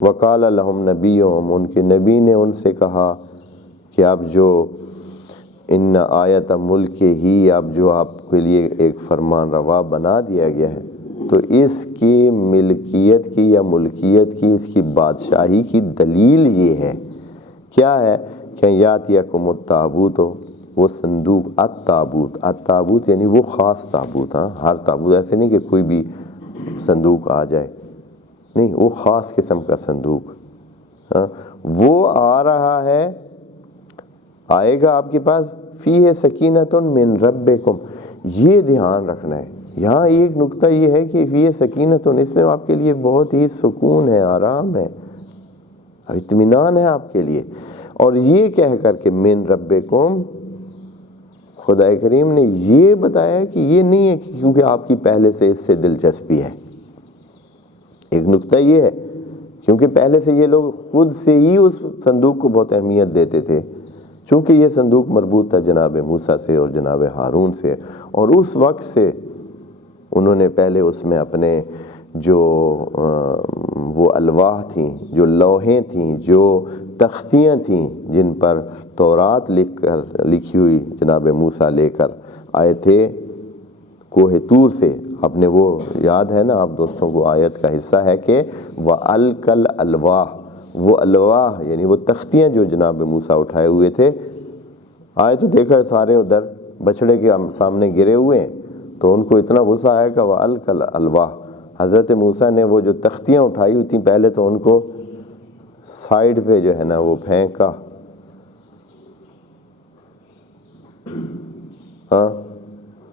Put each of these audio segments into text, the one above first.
وقال لہم نبیہم، ان کے نبی نے ان سے کہا کہ اب جو ان آیت ملک ہی، اب جو آپ کے لیے ایک فرمان روا بنا دیا گیا ہے، تو اس کی ملکیت کی یا ملکیت کی، اس کی بادشاہی کی دلیل یہ ہے، کیا ہے کہ یاتیکم التابوت، وہ صندوق، التابوت یعنی وہ خاص تابوت، ہر تابوت ایسے نہیں کہ کوئی بھی صندوق آ جائے، نہیں، وہ خاص قسم کا صندوق، وہ آ رہا ہے، آئے گا آپ کے پاس، فیہ سکینۃ من ربکم، یہ دھیان رکھنا ہے یہاں ایک نقطہ یہ ہے کہ فیہ سکینۃ، اس میں آپ کے لیے بہت ہی سکون ہے، آرام ہے، اطمینان ہے آپ کے لیے، اور یہ کہہ کر کہ من ربکم، خدا کریم نے یہ بتایا کہ یہ نہیں ہے کہ کیونکہ آپ کی پہلے سے اس سے دلچسپی ہے، ایک نقطہ یہ ہے کیونکہ پہلے سے یہ لوگ خود سے ہی اس صندوق کو بہت اہمیت دیتے تھے، چونکہ یہ صندوق مربوط تھا جناب موسیٰ سے اور جناب ہارون سے، اور اس وقت سے انہوں نے پہلے اس میں اپنے جو وہ الواح تھیں، جو لوحیں تھیں، جو تختیاں تھیں جن پر تورات لکھی ہوئی جناب موسیٰ لے کر آئے تھے کوہ طور سے، آپ نے وہ یاد ہے نا آپ دوستوں کو، آیت کا حصہ ہے کہ وَأَلْقَى الْأَلْوَاحَ، وہ الواح یعنی وہ تختیاں جو جناب موسیٰ اٹھائے ہوئے تھے، آئے تو دیکھا سارے ادھر بچڑے کے سامنے گرے ہوئے ہیں، تو ان کو اتنا غصہ آیا کہ وَأَلْقَى الْأَلْوَاحَ، حضرت موسیٰ نے وہ جو تختیاں اٹھائی ہوئی تھیں پہلے تو ان کو سائیڈ پہ جو ہے نا وہ پھینکا،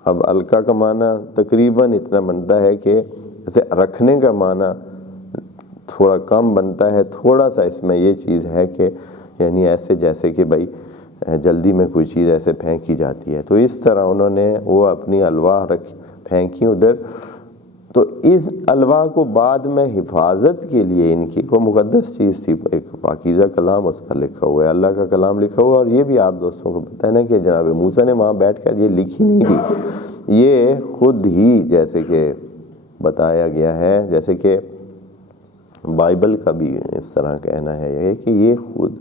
اب القا کا معنی تقریباً اتنا بنتا ہے کہ اسے رکھنے کا معنی تھوڑا کم بنتا ہے، تھوڑا سا اس میں یہ چیز ہے کہ یعنی ایسے جیسے کہ بھائی جلدی میں کوئی چیز ایسے پھینکی جاتی ہے، تو اس طرح انہوں نے وہ اپنی الواح پھینکی ادھر، تو اس الواح کو بعد میں حفاظت کے لیے ان کی وہ مقدس چیز تھی، ایک پاکیزہ کلام اس پر لکھا ہوا ہے، اللہ کا کلام لکھا ہوا ہے، اور یہ بھی آپ دوستوں کو پتہ ہے نا کہ جناب موسیٰ نے وہاں بیٹھ کر یہ لکھی نہیں تھی، یہ خود ہی جیسے کہ بتایا گیا ہے، جیسے کہ بائبل کا بھی اس طرح کہنا ہے کہ یہ خود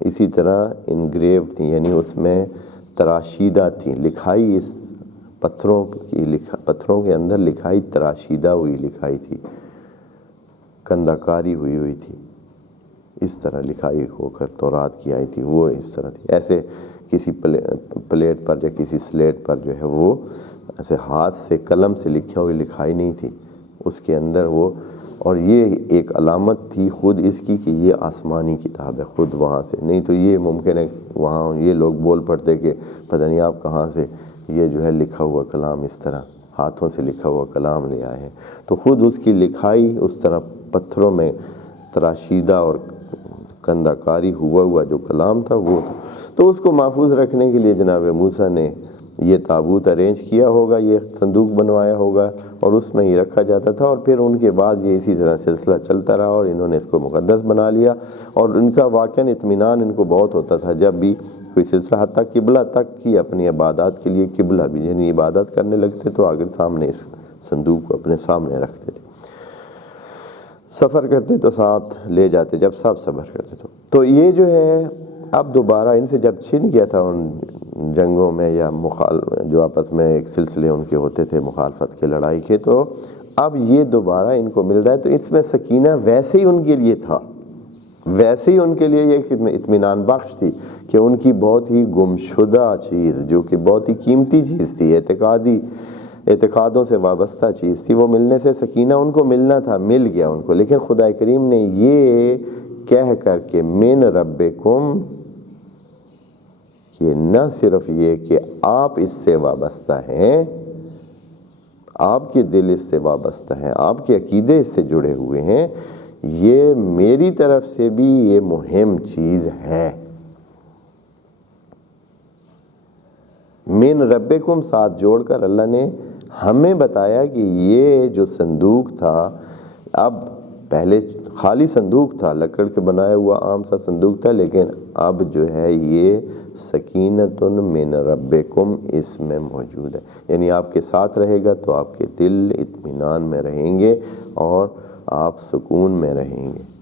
اسی طرح انگریو تھی، یعنی اس میں تراشیدہ تھی، لکھائی اس پتھروں کے اندر لکھائی تراشیدہ ہوئی لکھائی تھی، کندہ کاری ہوئی تھی، اس طرح لکھائی ہو کر تورات کی آئی تھی، وہ اس طرح تھی، ایسے کسی پلیٹ پر یا کسی سلیٹ پر جو ہے وہ ایسے ہاتھ سے قلم سے لکھی ہوئی لکھائی نہیں تھی اس کے اندر وہ، اور یہ ایک علامت تھی خود اس کی کہ یہ آسمانی کتاب ہے، خود وہاں سے، نہیں تو یہ ممکن ہے وہاں یہ لوگ بول پڑتے کہ پتہ نہیں آپ کہاں سے یہ جو ہے لکھا ہوا کلام اس طرح ہاتھوں سے لکھا ہوا کلام لے آئے ہیں، تو خود اس کی لکھائی اس طرح پتھروں میں تراشیدہ اور کندہ کاری ہوا جو کلام تھا وہ تھا، تو اس کو محفوظ رکھنے کے لیے جناب موسیٰ نے یہ تابوت ارینج کیا ہوگا، یہ صندوق بنوایا ہوگا اور اس میں ہی رکھا جاتا تھا، اور پھر ان کے بعد یہ اسی طرح سلسلہ چلتا رہا اور انہوں نے اس کو مقدس بنا لیا، اور ان کا واقعاً اطمینان ان کو بہت ہوتا تھا جب بھی کوئی سلسلہ، حتیٰ قبلہ تک کی اپنی عبادات کے لیے قبلہ بھی یعنی عبادت کرنے لگتے تو آگے سامنے اس صندوق کو اپنے سامنے رکھتے تھے، سفر کرتے تو ساتھ لے جاتے جب سب سفر کرتے تو یہ جو ہے اب دوبارہ ان سے جب چھن گیا تھا ان جنگوں میں یا جو آپس میں ایک سلسلے ان کے ہوتے تھے مخالفت کے لڑائی کے، تو اب یہ دوبارہ ان کو مل رہا ہے، تو اس میں سکینہ ویسے ہی ان کے لیے تھا، ویسے ہی ان کے لیے یہ اطمینان بخش تھی کہ ان کی بہت ہی گمشدہ چیز جو کہ بہت ہی قیمتی چیز تھی، اعتقادوں سے وابستہ چیز تھی، وہ ملنے سے سکینہ ان کو ملنا تھا، مل گیا ان کو، لیکن خدا کریم نے یہ کہہ کر کے من ربکم، یہ نہ صرف یہ کہ آپ اس سے وابستہ ہیں، آپ کے دل اس سے وابستہ ہیں، آپ کے عقیدے اس سے جڑے ہوئے ہیں، یہ میری طرف سے بھی یہ مہم چیز ہے، من ربکم ساتھ جوڑ کر اللہ نے ہمیں بتایا کہ یہ جو صندوق تھا، اب پہلے خالی صندوق تھا، لکڑ کے بنایا ہوا عام سا صندوق تھا، لیکن اب جو ہے یہ سکینۃ من ربکم اس میں موجود ہے، یعنی آپ کے ساتھ رہے گا تو آپ کے دل اطمینان میں رہیں گے اور آپ سکون میں رہیں گے۔